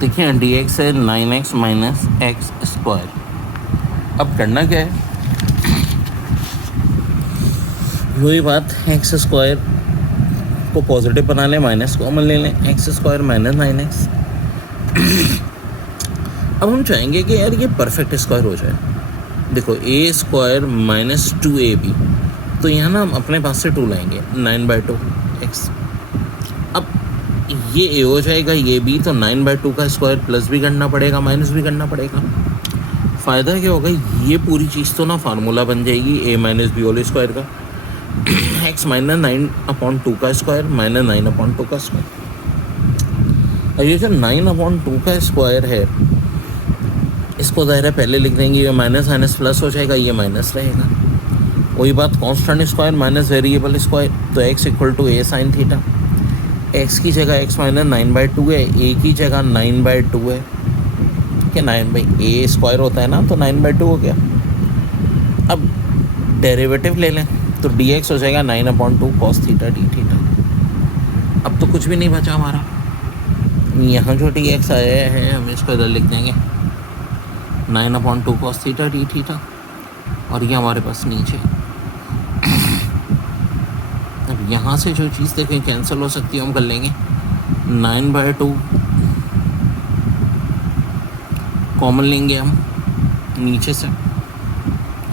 देखिए D x है 9x minus x square. अब करना क्या है, वही बात, एक्स स्क्वायर को पॉजिटिव बना लें, माइनस कॉमन ले लें, एक्स स्क्वायर माइनस 9x। अब हम चाहेंगे कि यार ये परफेक्ट स्क्वायर हो जाए। देखो ए स्क्वायर माइनस 2ab, तो यहाँ ना हम अपने पास से 2 लाएंगे, 9/2 x। अब ये ए हो जाएगा, ये b, तो 9/2 का स्क्वायर प्लस भी करना पड़ेगा, माइनस भी करना पड़ेगा। फ़ायदा क्या होगा, ये पूरी चीज़ तो ना फार्मूला बन जाएगी a minus B whole square का, x माइनस 9/2 का स्क्वायर माइनस 9/2 का स्क्वायर। और ये जो 9/2 का स्क्वायर है, इसको ज़ाहिर है पहले लिख देंगे, ये माइनस माइनस प्लस हो जाएगा, ये माइनस रहेगा। वही बात, constant square minus variable square, तो x equal to a sine theta. x की जगह x माइनस 9/2 है, a की जगह 9/2 है, कि 9/a स्क्वायर होता है ना, तो 9/2 हो गया। अब डेरिवेटिव ले लें तो dx हो जाएगा 9/2 cos थीटा डी थीटा। अब तो कुछ भी नहीं बचा हमारा, यहाँ जो dx आया है हम इसको इधर लिख देंगे 9/2 cos थीटा डी थीटा, और ये हमारे पास नीचे। अब यहाँ से जो चीज़ देखें कैंसिल हो सकती है, हम कर लेंगे 9/2 कॉमन लेंगे हम नीचे से,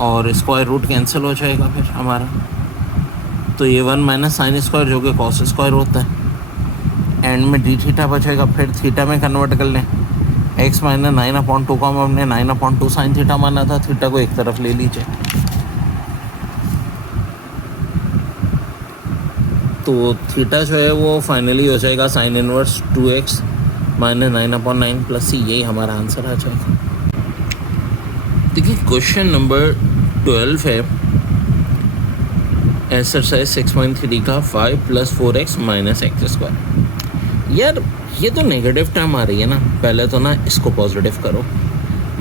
और स्क्वायर रूट कैंसिल हो जाएगा फिर हमारा, तो ये 1 माइनस साइन स्क्वायर जो कि कॉस स्क्वायर होता है, एंड में डी थीटा बचेगा। फिर थीटा में कन्वर्ट कर लें, x माइनस 9/2 को हमने 9/2 साइन थीटा माना था, थीटा को एक तरफ ले लीजिए, तो थीटा जो है वो फाइनली हो जाएगा sine inverse 2x minus 9/9 plus c, यही हमारा आंसर आ जाएगा। देखिए क्वेश्चन नंबर 12 है एक्सरसाइज 6.3 का 5 + 4x माइनस एक्स स्क्वायर। यार ये तो नेगेटिव टर्म आ रही है ना, पहले तो ना इसको पॉजिटिव करो,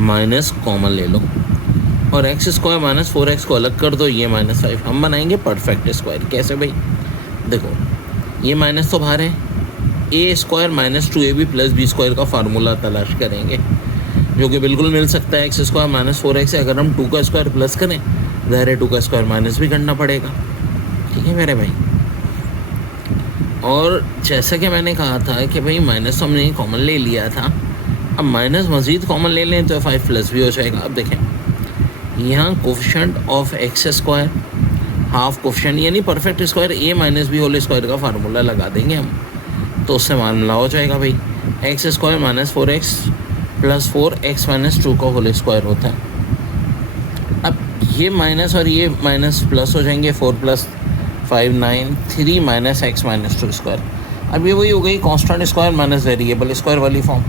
माइनस कॉमन ले लो, और एक्स स्क्वायर माइनस 4x को अलग कर दो, ये -5। हम बनाएंगे परफेक्ट स्क्वायर। कैसे भाई, देखो ये माइनस तो बाहर है, a square minus 2ab plus b square का फार्मूला तलाश करेंगे, जो कि बिल्कुल मिल सकता है। एक्स स्क्वायर माइनस 4x है, अगर हम 2 का स्क्वायर प्लस करें, ज़ाहिर है 2 का स्क्वायर माइनस भी करना पड़ेगा। ठीक है मेरे भाई, और जैसा कि मैंने कहा था कि भाई माइनस तो हमने कॉमन ले लिया था, अब माइनस मज़ीद कॉमन ले लें तो 5 प्लस भी हो जाएगा। अब देखें यहाँ coefficient of x square half coefficient यानी perfect square a minus B whole square का फार्मूला लगा देंगे हम, तो उससे मामला हो जाएगा भाई x square minus 4x plus 4x minus 2 का होल स्क्वायर होता है। अब ये माइनस और ये माइनस प्लस हो जाएंगे, 4 + 5 9 3 माइनस x माइनस 2 स्क्वायर। अब ये वही हो गई constant square minus variable square वाली फॉर्म।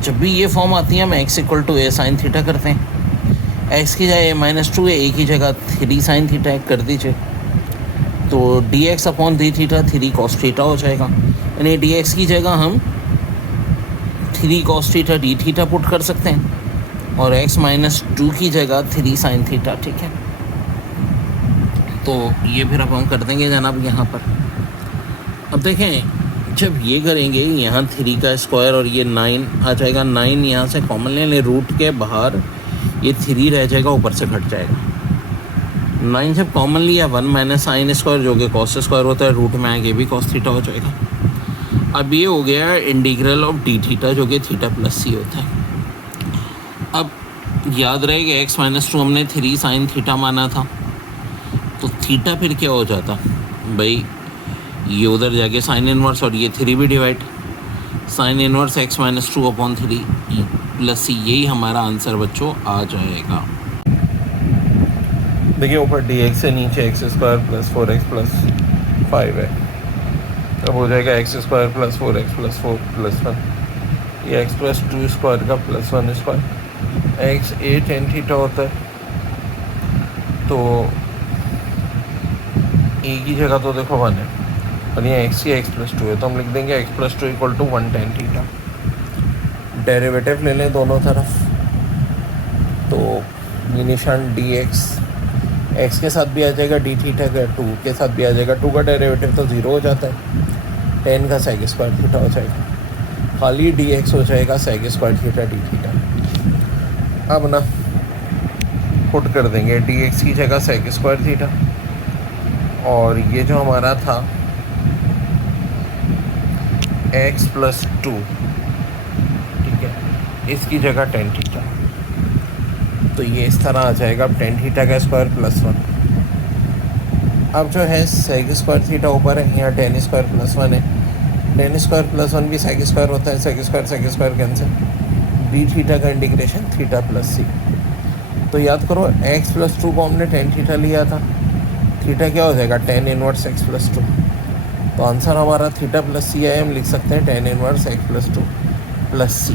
जब भी ये फॉर्म आती है हम x equal to a sine theta करते हैं, x की जगह a माइनस 2 है, a की जगह 3 साइन थीटा कर दीजिए, तो dx upon d theta 3 cos theta हो जाएगा, यानी dx की जगह हम 3 cos theta d theta put कर सकते हैं, और x माइनस 2 की जगह 3 साइन थीटा। ठीक है, तो ये फिर अब हम कर देंगे जनाब यहाँ पर। अब देखें जब ये करेंगे, यहाँ 3 का स्क्वायर और ये 9 आ जाएगा, 9 यहाँ से कॉमन ले लें, रूट के बाहर ये 3 रह जाएगा, ऊपर से घट जाएगा। 9 जब कॉमन लिया, 1 माइनस साइन स्क्वायर जो कि कॉस स्क्वायर होता है, रूट में आगे भी कॉस थीटा हो जाएगा। अब ये हो गया इंटीग्रल ऑफ डी थीटा जो कि थीटा प्लस सी होता है। अब याद रहेगा x माइनस 2 हमने 3 साइन थीटा माना था, तो थीटा फिर क्या हो जाता भाई, ये उधर जाके साइन इनवर्स और ये 3 भी divide, sine inverse x minus 2 upon 3 plus C, यही हमारा आंसर बच्चों आ जाएगा। देखिए ऊपर dx से नीचे x square plus 4x plus 5 है, तब हो जाएगा x square plus 4x plus 4 plus 1, ये x प्लस 2 स्क्वायर का plus 1 square, x a tan theta होता है, तो a की जगह तो देखो 1 है, और ये x की x प्लस 2 है, तो हम लिख देंगे x plus 2 equal to 1 tan theta. Derivative ले लें दोनों तरफ, तो ये निशान dx x के साथ भी आ जाएगा, डी थीटा का 2 के साथ भी आ जाएगा, 2 का डेरिवेटिव तो 0 हो जाता है, tan का sec स्क्वायर थीटा हो जाएगा। खाली डी एक्स हो जाएगा sec square theta d theta. अब ना पुट कर देंगे डी एक्स की जगह सेक स्क्वायर थीटा, और ये जो हमारा था एक्स प्लस 2, ठीक है, इसकी जगह टेन थीटा, तो ये इस तरह आ जाएगा। अब टेन थीटा का स्क्वायर प्लस 1। अब जो है सेक स्क्वायर थीटा ऊपर है, यहाँ टेन स्क्वायर प्लस 1 है। टेन स्क्वायर प्लस 1 भी सेक स्क्वायर होता है, sec square cancel. D theta का इंटीग्रेशन थीटा प्लस सी। तो याद करो एक्स प्लस 2 को हमने टेन थीटा लिया था, थीटा क्या हो जाएगा टेन इनवर्स एक्स प्लस 2। तो आंसर हमारा थीटा प्लस सी है, हम लिख सकते हैं tan inverse x plus 2 plus सी।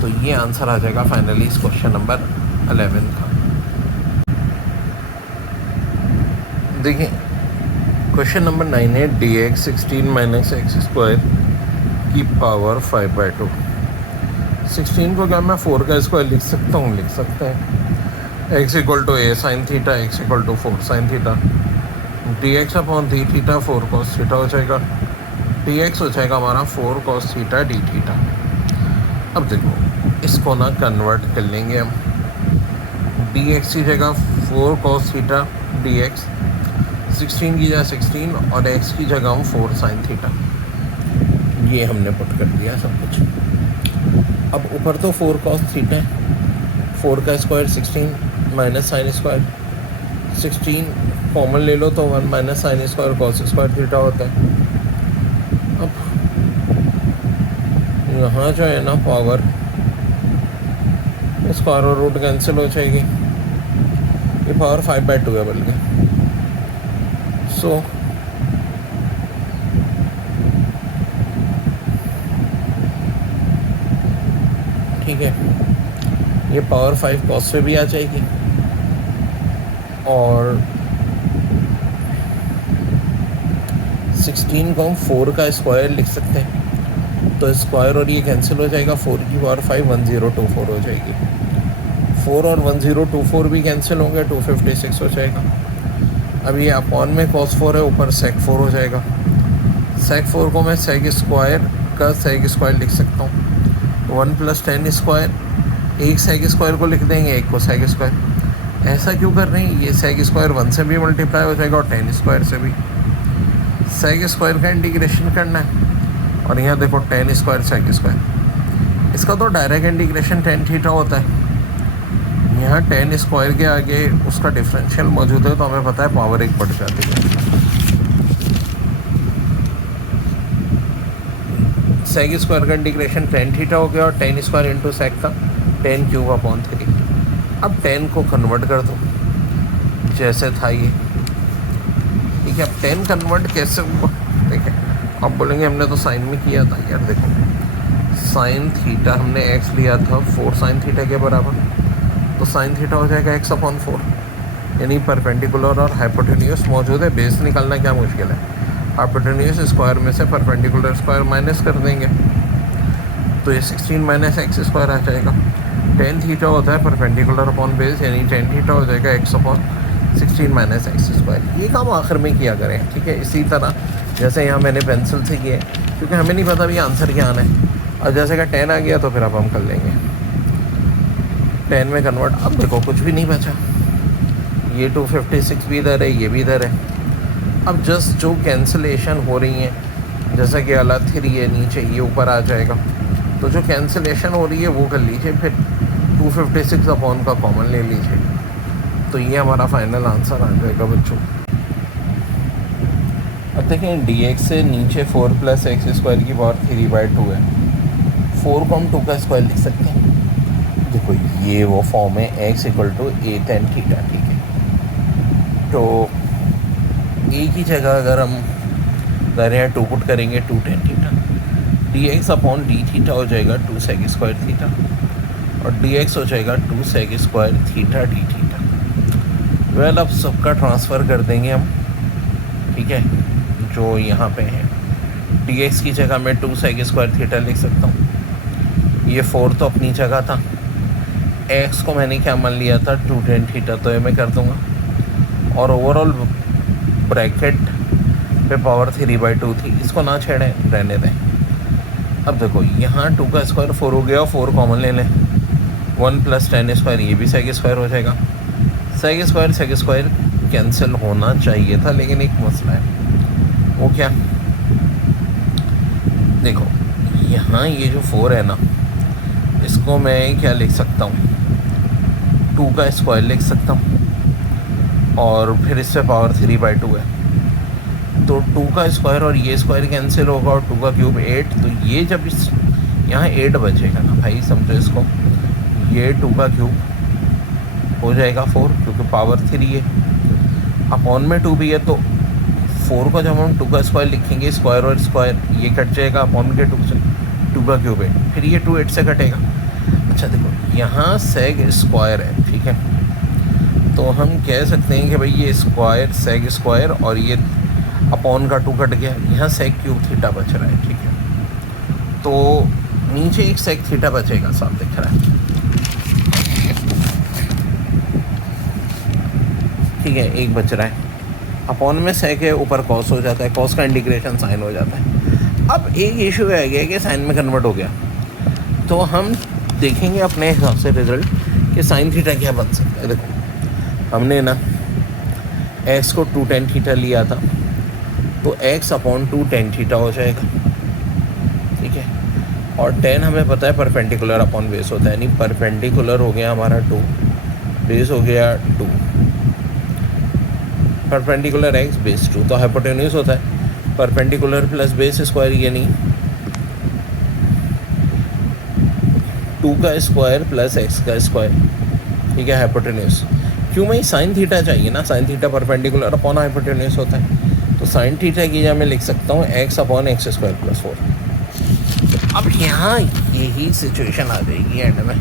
तो ये आंसर आ जाएगा फाइनली इस क्वेश्चन नंबर 11 का। देखिए क्वेश्चन नंबर 9 है D x 16 minus x square की पावर 5/2। 16 को क्या मैं 4 का स्क्वायर लिख सकता हूँ? लिख सकते हैं। X equal to a sine theta, x equal to 4 sine theta, d x upon d theta 4 cos theta हो जाएगा। डी एक्स हो जाएगा हमारा 4 कॉस थीटा डी थीटा। अब देखो इसको ना कन्वर्ट कर लेंगे हम, डी एक्स की जगह 4 कॉस थीटा डी एक्स, 16 की जगह 16 और एक्स की जगह हम 4 साइन थीटा। ये हमने पुट कर दिया सब कुछ। अब ऊपर तो 4 कॉस थीटा है, 4 का square 16 minus sine square, 16 common ले लो तो 1 minus sine square cos square theta होता है। अब यहाँ जो है ना पावर स्क्वायर और रूट कैंसिल हो जाएगी, ये पावर 5/2 है बल्कि। सो ठीक है, ये पावर 5 कॉस से भी आ जाएगी, और 16 को हम 4 का स्क्वायर लिख सकते हैं, तो स्क्वायर और ये कैंसिल हो जाएगा, 4 की पावर 5 1024 हो जाएगी। 4 और 1024 भी कैंसिल होंगे, 256 हो जाएगा। अब ये अपॉन में cos 4 है, ऊपर sec 4 हो जाएगा। sec 4 को मैं sec स्क्वायर का sec स्क्वायर लिख सकता हूँ, 1 + 10 स्क्वायर। एक sec स्क्वायर को लिख देंगे, एक को sec स्क्वायर। ऐसा क्यों कर रहे हैं? ये sec स्क्वायर 1 से भी मल्टीप्लाई हो जाएगा और 10 स्क्वायर से भी। sec स्क्वायर का इंटीग्रेशन करना है, और यहाँ देखो 10 स्क्वायर sec स्क्वायर, इसका तो डायरेक्ट इंटीग्रेशन 10 थीटा होता है। यहाँ 10 स्क्वायर के आगे उसका डिफरेंशियल मौजूद है, तो हमें पता है पावर 1 बढ़ जाती है। sec स्क्वायर का इंटीग्रेशन 10 थीटा हो गया, और 10 स्क्वायर इंटू sec का 10 क्यूब अपॉन 3। अब 10 को कन्वर्ट कर दो जैसे था ये, ठीक है। अब 10 कन्वर्ट कैसे हुआ? ठीक है, अब बोलेंगे हमने तो साइन में किया था। यार देखो साइन थीटा हमने x लिया था 4 साइन थीटा के बराबर, तो साइन थीटा हो जाएगा x अपॉन 4, यानी परपेंडिकुलर और हाइपोटेन्यूस मौजूद है। बेस निकालना क्या मुश्किल है, हाइपोटेन्यूस स्क्वायर में से परपेंडिकुलर स्क्वायर माइनस कर देंगे, तो ये 16 माइनस एक्स स्क्वायर आ जाएगा। 10 थीटा होता है परपेंडिकुलर अपॉन बेस, यानी 10 थीटा हो जाएगा x upon 16 minus x square. ये काम आखिर में किया करें, ठीक है। इसी तरह जैसे यहाँ मैंने पेंसिल से किया है, क्योंकि हमें नहीं पता भी आंसर क्या आना है। और जैसे कि 10 आ गया तो फिर अब हम कर लेंगे 10 में कन्वर्ट। अब देखो कुछ भी नहीं बचा, ये 256 भी इधर है, ये भी इधर है। अब जस्ट जो कैंसिलेशन हो रही है, जैसा कि अला 3 है नीचे, ये ऊपर आ जाएगा, तो जो कैंसिलेशन हो रही है वो कर लीजिए, फिर 256 अपॉन का कॉमन ले लीजिए, तो ये हमारा फाइनल आंसर आ जाएगा बच्चों। अब देखें डी एक्स से नीचे 4 + एक्स स्क्वायर की पावर 3/2 है। 4 को हम 2 का स्क्वायर लिख सकते हैं। देखो ये वो फॉर्म है x equal to a tan theta, ठीक है। तो a की जगह अगर हम यहाँ 2 पुट करेंगे 2 tan theta, dx upon d theta हो जाएगा 2 sec स्क्वायर थीटा, और dx हो जाएगा 2 sec square theta d theta. Well अब सबका ट्रांसफ़र कर देंगे हम, ठीक है, जो यहाँ पे है। dx की जगह मैं 2 sec स्क्वायर थीटा लिख सकता हूँ, ये 4 तो अपनी जगह था, x को मैंने क्या मान लिया था 2 tan थीटा, तो ये मैं कर दूँगा, और ओवरऑल ब्रैकेट पे पावर 3/2 थी, इसको ना छेड़ें, रहने दें। अब देखो यहाँ 2 का स्क्वायर 4 हो गया, 4 कॉमन ले लें, 1 + 10 स्क्वायर, ये भी सेक स्क्वायर हो जाएगा। सेक स्क्वायर कैंसिल होना चाहिए था, लेकिन एक मसला है। वो क्या, देखो यहाँ ये जो 4 है ना, इसको मैं क्या लिख सकता हूँ, 2 का स्क्वायर लिख सकता हूँ, और फिर इससे पावर 3/2 है, तो 2 का स्क्वायर और ये स्क्वायर कैंसिल होगा, और 2 का क्यूब 8, तो ये जब इस यहाँ 8 बचेगा ना भाई, समझो इसको, ये 2 का क्यूब हो जाएगा 4, क्योंकि पावर 3 है, अपॉन में 2 भी है, तो 4 को जब हम 2 का स्क्वायर लिखेंगे, स्क्वायर और स्क्वायर ये कट जाएगा, अपॉन के 2 से, 2 का क्यूब 8, फिर ये 2 8 से कटेगा। अच्छा देखो यहाँ सेग स्क्वायर है, ठीक है, तो हम कह सकते हैं कि भाई ये स्क्वायर सेग स्क्वायर, और ये अपॉन का 2 कट गया, यहाँ सेक क्यूब थीटा बच रहा है, ठीक है, तो नीचे एक सेक थीटा बचेगा, साफ दिख रहा है, ठीक है, एक बच रहा है, अपॉन में सेक है, ऊपर कॉस हो जाता है, कॉस का इंटीग्रेशन साइन हो जाता है। अब एक इशू आ गया कि साइन में कन्वर्ट हो गया, तो हम देखेंगे अपने हिसाब से रिजल्ट कि साइन थीटा क्या बन सकता है। देखो हमने ना एक्स को 2 tan थीटा लिया था, तो x अपॉन 2 tan थीटा हो जाएगा, ठीक है, और tan हमें पता है परपेंडिकुलर अपॉन बेस होता है, यानी परपेंडिकुलर हो गया हमारा 2, बेस हो गया 2, परपेंडिकुलर x बेस 2, तो हाइपोटेन्यूज होता है परपेंडिकुलर प्लस बेस स्क्वायर, यानी 2 का स्क्वायर प्लस x का स्क्वायर, ठीक है, हाइपोटेन्यूज। क्यों, मैं साइन थीटा चाहिए ना, sine theta perpendicular upon hypotenuse होता है, तो साइन थीटा की जगह मैं लिख सकता हूँ x अपॉन x² + 4। अब यहाँ यही सिचुएशन आ जाएगी एंड में,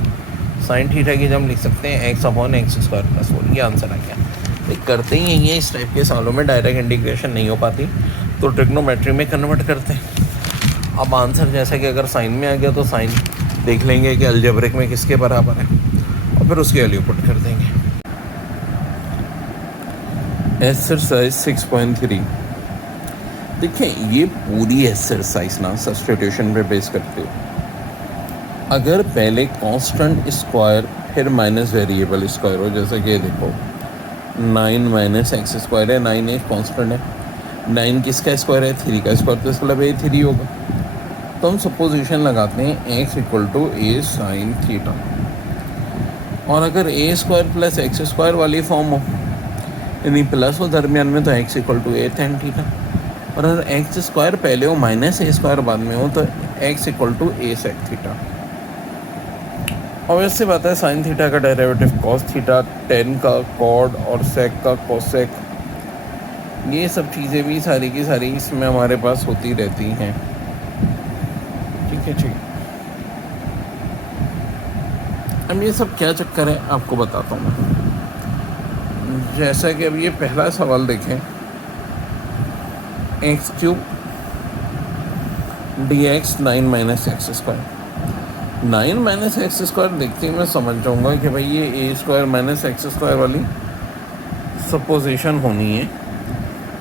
साइन थीटा की जगह हम लिख सकते हैं x अपॉन x² + 4, ये आंसर आ गया। करते ही यही है, इस टाइप के सवालों में डायरेक्ट इंटीग्रेशन नहीं हो पाती, तो ट्रिग्नोमेट्री में कन्वर्ट करते हैं। अब आंसर जैसा कि अगर साइन में आ गया तो साइन देख लेंगे कि अलजेब्रिक में किसके बराबर है, और फिर उसकी वैल्यू पुट कर देंगे। एक्सरसाइज 6.3, देखिए ये पूरी एक्सरसाइज ना सब्स्टिट्यूशन पे बेस करते हो। अगर पहले कांस्टेंट स्क्वायर फिर माइनस वेरिएबल स्क्वायर हो, जैसे कि देखो 9 - x² है, 9 एक कांस्टेंट है, 9 किसका स्क्वायर है, 3 का स्क्वायर, तो इसका मतलब ये 3 होगा, तो हम सपोजिशन लगाते हैं x = a sin थीटा, और अगर a² + x² वाली फॉर्म हो, यानी प्लस हो दरमियान में, तो x = a tan थीटा, और अगर x² पहले हो -a² बाद में हो, तो x = a sec थीटा। और वैसे बात है साइन थीटा का डेरिवेटिव कॉस थीटा, tan का कॉड, और सेक का कोसेक, ये सब चीज़ें भी सारी की सारी इसमें हमारे पास होती रहती हैं, ठीक है, ठीक। अब ये सब क्या चक्कर है आपको बताता हूँ मैं। जैसा कि अब ये पहला सवाल देखें, x³ dx 9 - x², 9 - x² देखते ही मैं समझ जाऊँगा कि भाई ये a² - x² वाली सपोजिशन होनी है,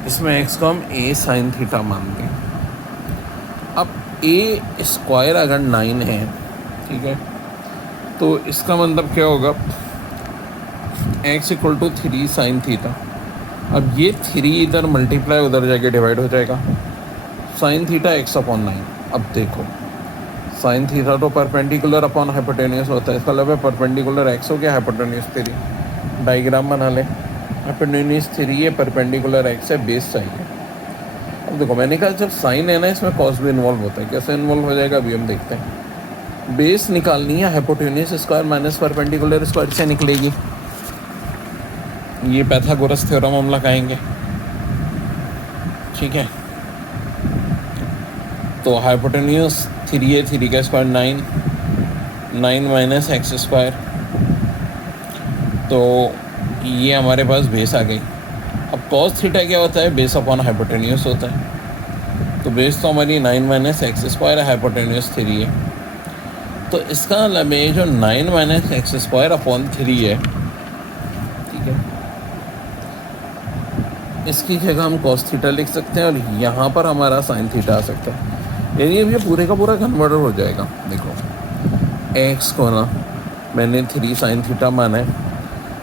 इसमें x को हम a sin थीटा मान दें। अब a² अगर 9 है, ठीक है, तो इसका मतलब क्या होगा, x = 3 sin थीटा। अब ये 3 इधर मल्टीप्लाई उधर जाके डिवाइड हो जाएगा, sin थीटा x/9। अब देखो साइन थीटा तो परपेंडिकुलर अपॉन हाइपोटेन्यूज होता है, इसका मतलब है परपेंडिकुलर x हो गया, हाइपोटेन्यूज 3। डायग्राम बना लें, हाइपोटेन्यूज 3 है, परपेंडिकुलर x है, बेस चाहिए। अब देखो मैंने कहा जब साइन है ना, इसमें कॉस भी इन्वॉल्व होता है, कैसे इन्वॉल्व हो जाएगा अभी हम देखते हैं। बेस निकालनी है, hypotenuse square minus perpendicular square से निकलेगी, ये पाइथागोरस थ्योरम हम लगाएंगे, ठीक है। तो हाइपोटेन्यूज 3 है, 3 का स्क्वायर 9 - x², तो ये हमारे पास बेस आ गई। अब कॉस थीटा क्या होता है, बेस अपॉन हाइपोटेन्यूज होता है, तो बेस तो हमारी 9 - x² है, हाइपोटेन्यूज 3 है, तो इसका मतलब ये जो 9 - x² अपॉन 3 है, ठीक है, इसकी जगह हम कॉस थीटा लिख सकते हैं, और यहाँ पर हमारा साइन थीटा आ सकता है। यानी अब ये पूरे का पूरा कन्वर्टर हो जाएगा। देखो एक्स को ना मैंने 3 sin थीटा माना है,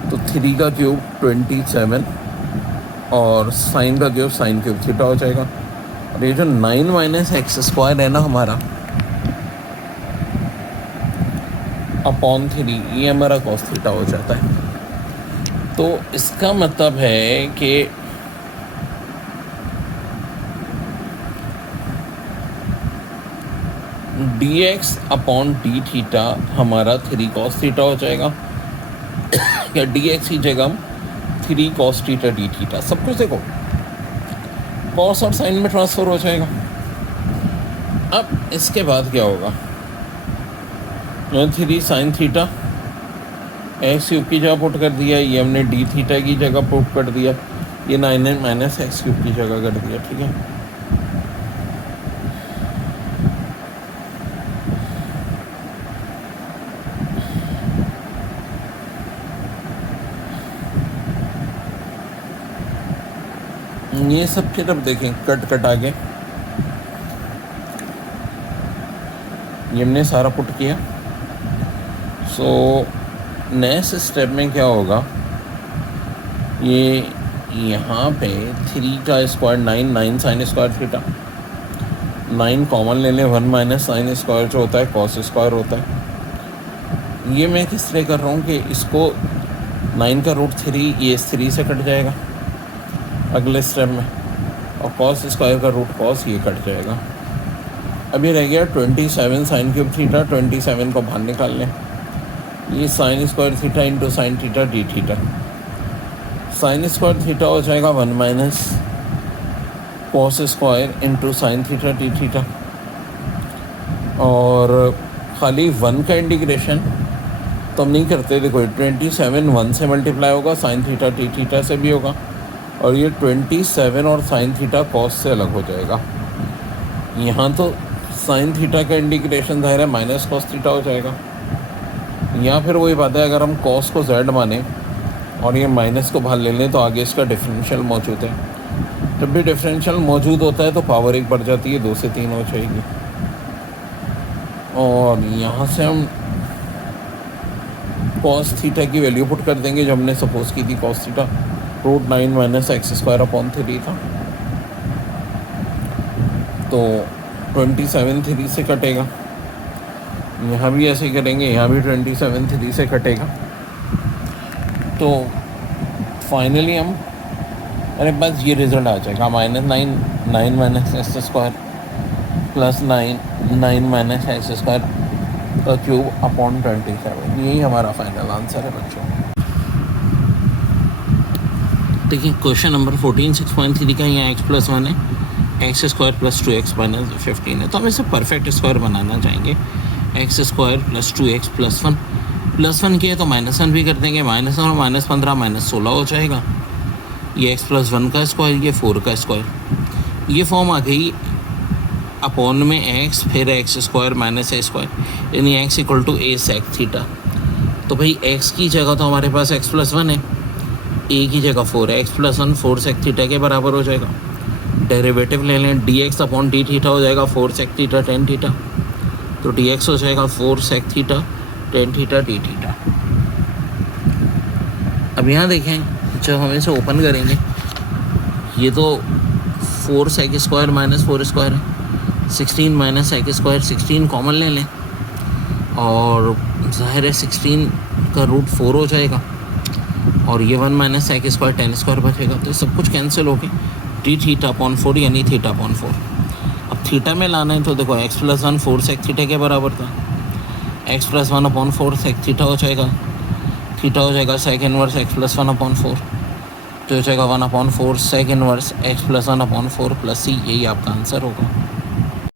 तो 3 का क्यूब 27 और साइन का क्यूब साइन क्यूब थीटा हो जाएगा। और ये जो 9 माइनस एक्स स्क्वायर है ना हमारा अपॉन 3, ये हमारा कॉस थीटा हो जाता है। तो इसका मतलब है कि D x upon d theta हमारा 3 कॉस थीटा हो जाएगा, या डी एक्स की जगह हम 3 कॉस थीटा डी थीटा, सब कुछ देखो कॉस और साइन में ट्रांसफ़र हो जाएगा। अब इसके बाद क्या होगा, 3 sin थीटा एक्स क्यूब की जगह पुट कर दिया, ये हमने डी थीटा की जगह पुट कर दिया, ये 9 माइनस एक्स क्यूब की जगह कर दिया। ठीक है, ये सब फिर अब देखें कट आगे, ये हमने सारा पुट किया। सो नेक्स्ट स्टेप में क्या होगा, ये यहाँ पे 3 का square 9 sine square theta, 9 common ले लें, 1 माइनस साइन स्क्वायर जो होता है कॉस स्क्वायर होता है। ये मैं किस तरह कर रहा हूँ कि इसको 9 का रूट 3 ये 3 से कट जाएगा अगले स्टेप में, और कॉस स्क्वायर का रूट कॉस ये कट जाएगा। अभी रह गया 27 साइन क्यूब थीटा, 27 को बाहर निकाल लें, ये sine square theta into sine theta d theta, sine square theta हो जाएगा 1 minus cos square into sine theta d theta, और खाली 1 का इंटीग्रेशन तो हम नहीं करते। देखो 27 1 से मल्टीप्लाई होगा, साइन थीटा डी थीटा से भी होगा, और ये 27 और साइन थीटा कॉस से अलग हो जाएगा। यहाँ तो साइन थीटा का इंटीग्रेशन जाहिर है माइनस कॉस थीटा हो जाएगा। यहाँ फिर वही बात है, अगर हम कॉस को जेड माने और ये माइनस को बाहर ले लें तो आगे इसका डिफरेंशियल मौजूद है। जब भी डिफरेंशियल मौजूद होता है तो पावर 1 बढ़ जाती है, 2 से 3 हो जाएगी। और यहाँ से हम कॉस थीटा की वैल्यू पुट कर देंगे जो हमने सपोज की थी, cos theta root 9 minus x square upon 3 था। तो 27 3 से कटेगा, यहाँ भी ऐसे करेंगे, यहाँ भी 27 3 से कटेगा। तो फाइनली हम मेरे पास ये रिज़ल्ट आ जाएगा, -9 minus x square plus 9 minus x square का क्यूब अपॉन 27। यही हमारा फाइनल आंसर है बच्चों। देखिए क्वेश्चन नंबर 14 6.3 का, यहाँ x+1 है, x square plus 2x minus 15 है। तो हम इसे परफेक्ट स्क्वायर बनाना चाहेंगे, x square plus 2x plus 1 किए तो -1 भी कर देंगे, -1 और -15 -16 हो जाएगा। ये x+1 का स्क्वायर, ये 4 का स्क्वायर, ये फॉर्म आ गई अपॉन में x फिर x square minus a square, यानी x equal to a sec theta. तो भाई x की जगह तो हमारे पास x+1 है, a की जगह 4 है, x+1 4 सेक थीटा के बराबर हो जाएगा। डेरिवेटिव ले लें, dx अपॉन डी थीटा हो जाएगा 4 सेक थीटा tan थीटा, तो dx हो जाएगा 4 sec theta tan theta d theta. अब यहाँ देखें जब हम इसे ओपन करेंगे, ये तो 4 सेक स्क्वायर माइनस 4 स्क्वायर है, 16 माइनस सेक स्क्वायर, 16 कॉमन ले लें और ज़ाहिर है 16 का रूट 4 हो जाएगा, और ये 1 minus sec square tan square बचेगा। तो सब कुछ कैंसिल हो गया, डी थीटा अपॉन 4 यानी थीटा अपॉन 4। अब थीटा में लाना है तो देखो x+1 4 सेक थीटा के बराबर था, x+1 अपॉन 4 सेक थीटा हो जाएगा, थीटा हो जाएगा सेक इनवर्स x+1 अपॉन 4, जो हो जाएगा 1/4 sec inverse x+1 upon 4 plus c, यही आपका आंसर होगा।